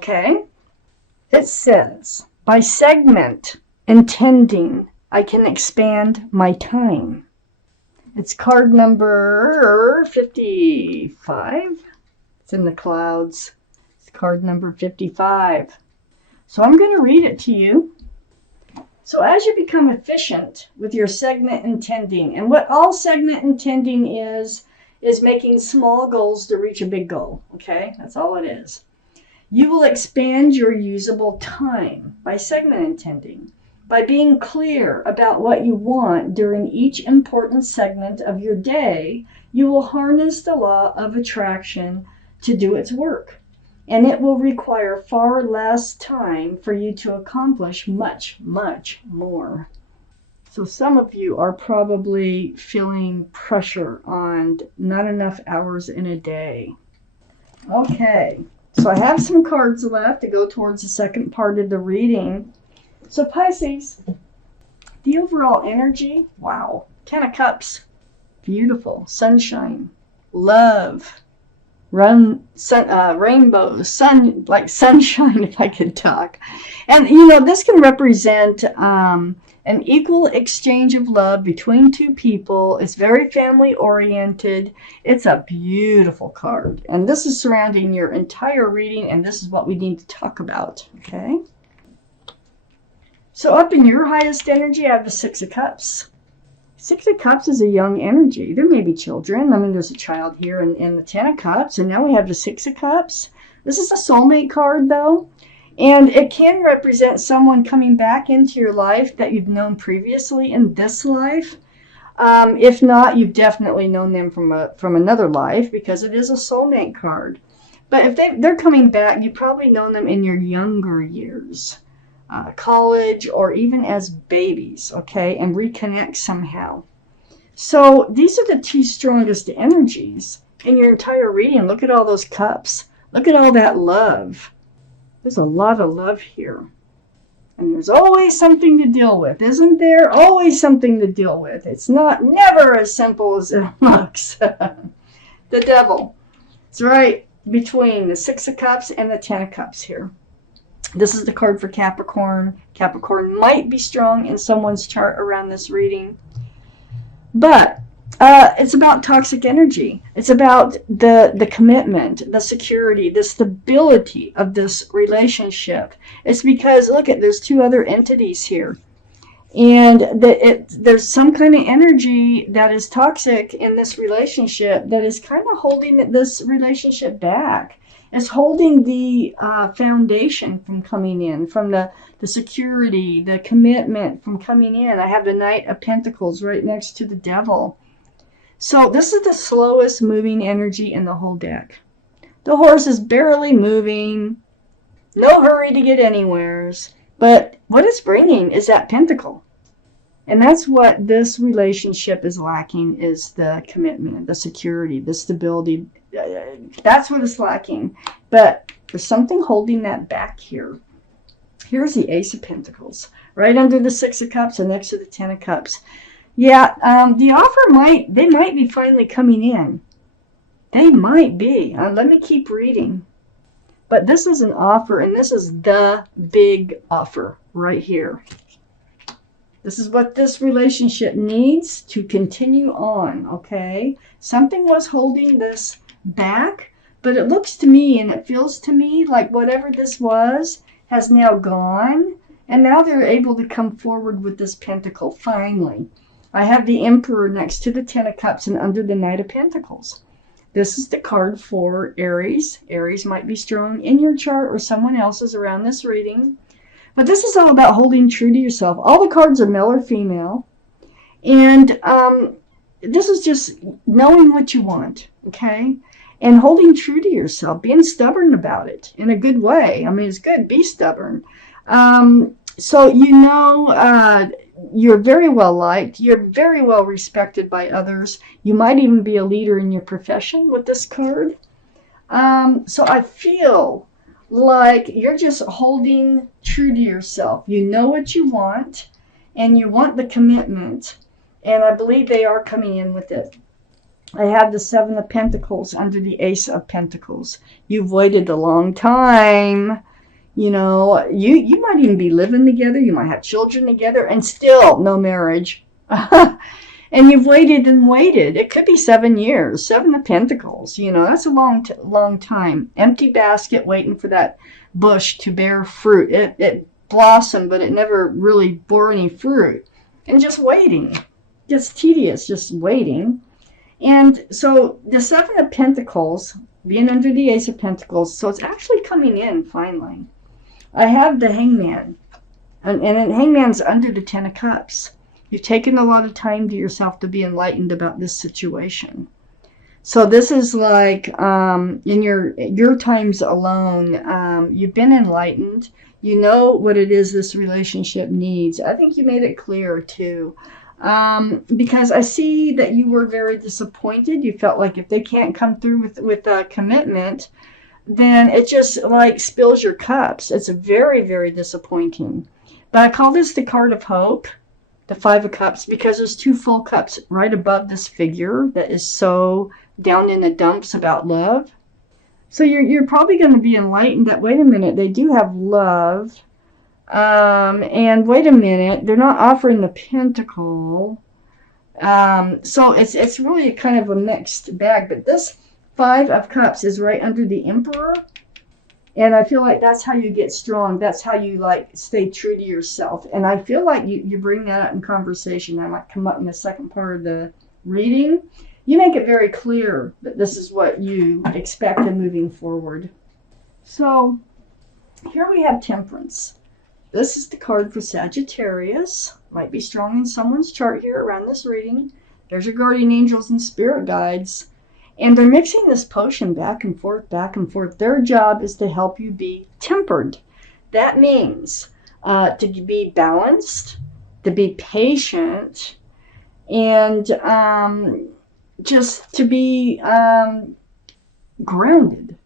Okay? It says, by segment intending, I can expand my time. It's card number 55. It's in the clouds. It's card number 55. So I'm going to read it to you. So as you become efficient with your segment intending, and what all segment intending is making small goals to reach a big goal. Okay? That's all it is. You will expand your usable time by segment intending. By being clear about what you want during each important segment of your day, you will harness the law of attraction to do its work. And it will require far less time for you to accomplish much, much more. So some of you are probably feeling pressure on not enough hours in a day. Okay, so I have some cards left to go towards the second part of the reading. So Pisces, the overall energy, wow. 10 of Cups, beautiful, sunshine, love, rainbows, sun, like sunshine if I could talk. And this can represent an equal exchange of love between two people. It's very family oriented. It's a beautiful card. And this is surrounding your entire reading, and this is what we need to talk about, okay? So up in your highest energy, I have the 6 of Cups. 6 of Cups is a young energy. There may be children. I mean, there's a child here in the 10 of Cups, and now we have the 6 of Cups. This is a soulmate card, though, and it can represent someone coming back into your life that you've known previously in this life. If not, you've definitely known them from another life, because it is a soulmate card. But if they're coming back, you've probably known them in your younger years. College, or even as babies, okay, and reconnect somehow. So these are the 2 strongest energies in your entire reading. Look at all those cups. Look at all that love. There's a lot of love here. And there's always something to deal with, isn't there? Always something to deal with. It's never as simple as it looks. The devil. It's right between the 6 of Cups and the 10 of Cups here. This is the card for Capricorn. Capricorn might be strong in someone's chart around this reading. But it's about toxic energy. It's about the commitment, the security, the stability of this relationship. It's because, look, there's 2 other entities here. And there's some kind of energy that is toxic in this relationship that is kind of holding this relationship back. It's holding the foundation from coming in, from the security, the commitment from coming in. I have the Knight of Pentacles right next to the Devil. So this is the slowest moving energy in the whole deck. The horse is barely moving, no hurry to get anywheres. But what it's bringing is that pentacle. And that's what this relationship is lacking, is the commitment, the security, the stability. That's what it's lacking. But there's something holding that back here. Here's the Ace of Pentacles, right under the 6 of Cups and next to the 10 of Cups. Yeah, the offer they might be finally coming in. They might be. Let me keep reading. But this is an offer, and this is the big offer right here. This is what this relationship needs to continue on, okay? Something was holding this back, but it looks to me and it feels to me like whatever this was has now gone, and now they're able to come forward with this pentacle, finally. I have the Emperor next to the 10 of Cups and under the Knight of Pentacles. This is the card for Aries. Aries might be strong in your chart or someone else's around this reading. But this is all about holding true to yourself. All the cards are male or female. And this is just knowing what you want, okay? And holding true to yourself, being stubborn about it in a good way. I mean, it's good, be stubborn. So you're very well liked. You're very well respected by others. You might even be a leader in your profession with this card. So I feel like you're just holding true to yourself. You know what you want, and you want the commitment. And I believe they are coming in with it. I have the 7 of Pentacles under the Ace of Pentacles. You've waited a long time You know, you might even be living together. You might have children together and still no marriage. And you've waited and waited. It could be 7 years, 7 of Pentacles. You know, that's a long time. Empty basket waiting for that bush to bear fruit. It blossomed, but it never really bore any fruit. And just waiting. Just tedious, just waiting. And so the 7 of Pentacles, being under the Ace of Pentacles, so it's actually coming in finally. I have the Hangman. And Hangman's under the 10 of Cups. You've taken a lot of time to yourself to be enlightened about this situation. So this is like in your times alone, you've been enlightened. You know what it is this relationship needs. I think you made it clear too. Because I see that you were very disappointed. You felt like if they can't come through with a commitment, then it just like spills your cups. It's very, very disappointing. But I call this the card of hope, the 5 of Cups, because there's 2 full cups right above this figure that is so down in the dumps about love. So you're probably going to be enlightened that, wait a minute, they do have love. And wait a minute, they're not offering the Pentacle. So it's really kind of a mixed bag. But this 5 of Cups is right under the Emperor. And I feel like that's how you get strong. That's how you like stay true to yourself. And I feel like you bring that up in conversation. That might come up in the second part of the reading. You make it very clear that this is what you expect in moving forward. So here we have Temperance. This is the card for Sagittarius. Might be strong in someone's chart here around this reading. There's your guardian angels and spirit guides. And they're mixing this potion back and forth, back and forth. Their job is to help you be tempered. That means to be balanced, to be patient, and just to be grounded.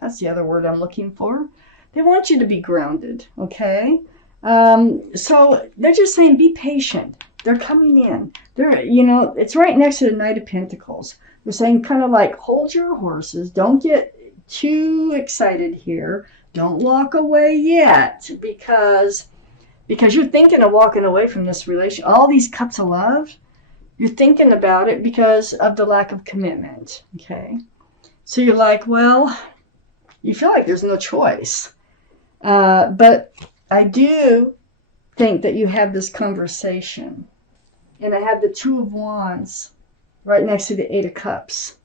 That's the other word I'm looking for. They want you to be grounded, okay? So they're just saying be patient. They're coming in. It's right next to the Knight of Pentacles. They're saying kind of like, hold your horses. Don't get too excited here. Don't walk away yet because you're thinking of walking away from this relation. All these cups of love, you're thinking about it because of the lack of commitment, okay? So you're like, well, you feel like there's no choice. But I do think that you have this conversation. And I have the 2 of Wands right next to the 8 of Cups.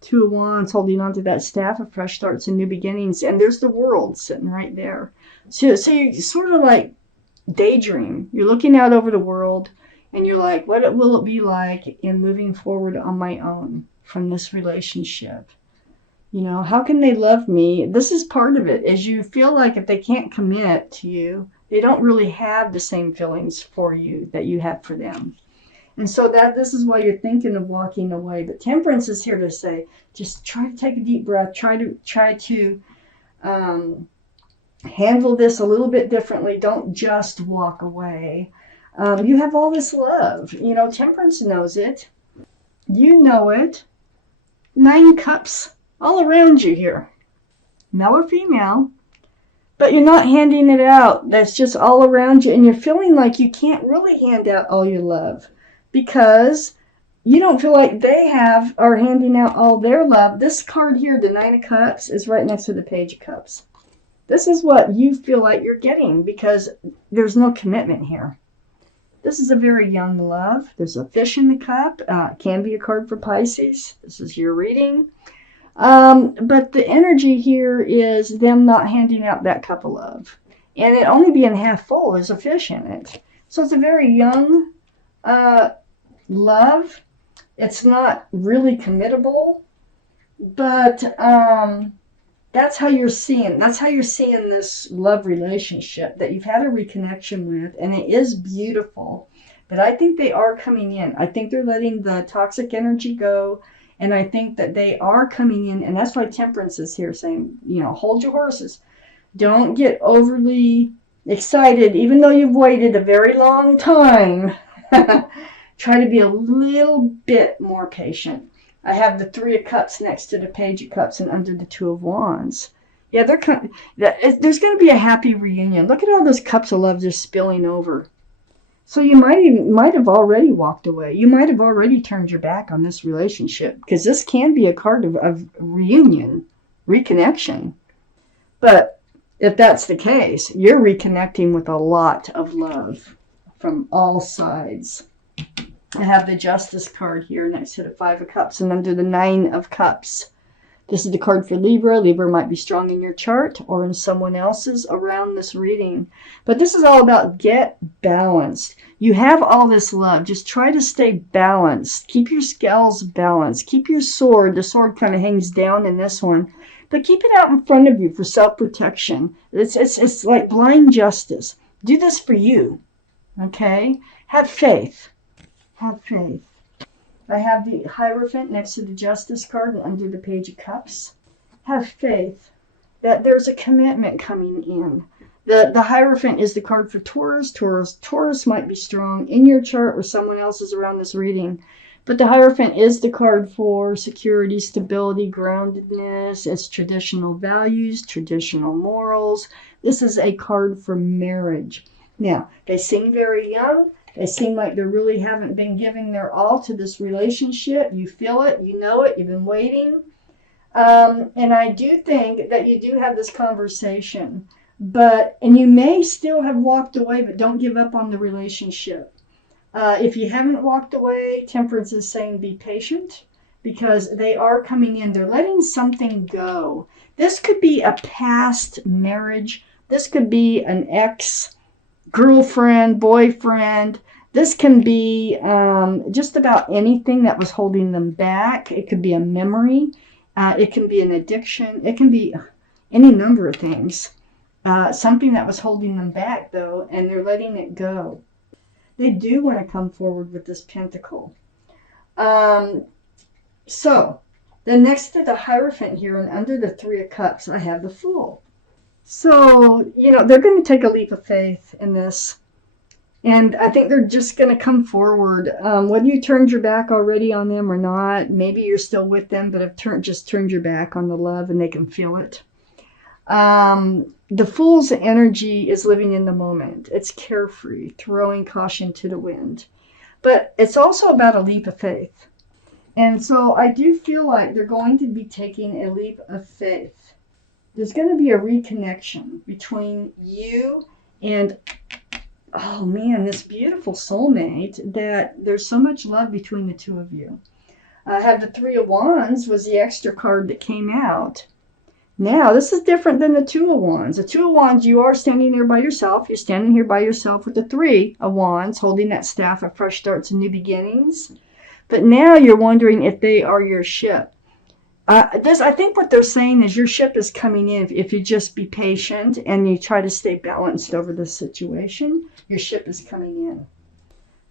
2 of Wands holding on to that staff of fresh starts and new beginnings. And there's the World sitting right there. So you sort of like daydream. You're looking out over the world and you're like, what will it be like in moving forward on my own from this relationship? You know, how can they love me? This is part of it, is you feel like if they can't commit to you, they don't really have the same feelings for you that you have for them. And so this is why you're thinking of walking away. But Temperance is here to say, just try to take a deep breath. Try to handle this a little bit differently. Don't just walk away. You have all this love. You know, Temperance knows it. You know it. 9 cups all around you here. Male or female. But you're not handing it out. That's just all around you. And you're feeling like you can't really hand out all your love, because you don't feel like they are handing out all their love. This card here, the 9 of Cups, is right next to the Page of Cups. This is what you feel like you're getting because there's no commitment here. This is a very young love. There's a Fish in the Cup. Can be a card for Pisces. This is your reading. But the energy here is them not handing out that cup of love. And it only being half full, there's a fish in it. So it's a very young love. It's not really committable, but that's how you're seeing this love relationship that you've had a reconnection with, and it is beautiful. But I think they are coming in. I think they're letting the toxic energy go, and I think that they are coming in, and that's why Temperance is here saying, you know, hold your horses. Don't get overly excited, even though you've waited a very long time. Try to be a little bit more patient. I have the 3 of Cups next to the Page of Cups and under the 2 of Wands. Yeah, they're kind of, there's going to be a happy reunion. Look at all those cups of love just spilling over. So you might have already walked away. You might have already turned your back on this relationship, because this can be a card of reunion, reconnection. But if that's the case, you're reconnecting with a lot of love from all sides. I have the Justice card here next to the Five of Cups and under the Nine of Cups. This is the card for Libra. Libra might be strong in your chart or in someone else's around this reading. But this is all about get balanced. You have all this love. Just try to stay balanced. Keep your scales balanced. Keep your sword. The sword kind of hangs down in this one. But keep it out in front of you for self-protection. It's like blind justice. Do this for you. Okay? Have faith. Have faith. I have the Hierophant next to the Justice card and under the Page of Cups. Have faith that there's a commitment coming in. The Hierophant is the card for Taurus. Taurus might be strong in your chart or someone else's around this reading. But the Hierophant is the card for security, stability, groundedness. It's traditional values, traditional morals. This is a card for marriage. Now, they seem very young. They seem like they really haven't been giving their all to this relationship. You feel it. You know it. You've been waiting. And I do think that you do have this conversation. And you may still have walked away, but don't give up on the relationship. If you haven't walked away, Temperance is saying be patient, because they are coming in. They're letting something go. This could be a past marriage. This could be an ex-girlfriend, boyfriend. This can be just about anything that was holding them back. It could be a memory. It can be an addiction. It can be any number of things. Something that was holding them back, though, and they're letting it go. They do want to come forward with this Pentacle. So, then next to the Hierophant here and under the Three of Cups, I have the Fool. So, they're going to take a leap of faith in this. And I think they're just going to come forward. Whether you turned your back already on them or not, maybe you're still with them, but have just turned your back on the love and they can feel it. The Fool's energy is living in the moment. It's carefree, throwing caution to the wind. But it's also about a leap of faith. And so I do feel like they're going to be taking a leap of faith. There's going to be a reconnection between you and, oh man, this beautiful soulmate, that there's so much love between the two of you. I have the Three of Wands was the extra card that came out. Now, this is different than the Two of Wands. The Two of Wands, you are standing there by yourself. You're standing here by yourself with the Three of Wands, holding that staff of fresh starts and new beginnings. But now you're wondering if they are your ship. I think what they're saying is your ship is coming in. If you just be patient and you try to stay balanced over the situation, your ship is coming in.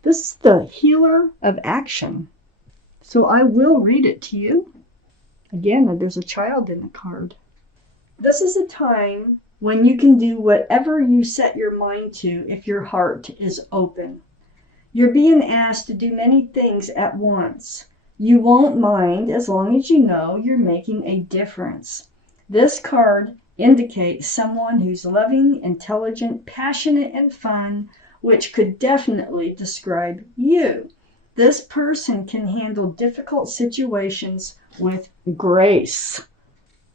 This is the Healer of Action. So I will read it to you. Again, there's a child in the card. This is a time when you can do whatever you set your mind to if your heart is open. You're being asked to do many things at once. You won't mind as long as you know you're making a difference. This card indicates someone who's loving, intelligent, passionate, and fun, which could definitely describe you. This person can handle difficult situations with grace.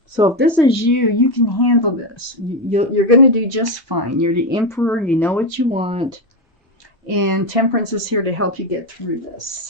So if this is you, you can handle this. You're going to do just fine. You're the Emperor. You know what you want. And Temperance is here to help you get through this.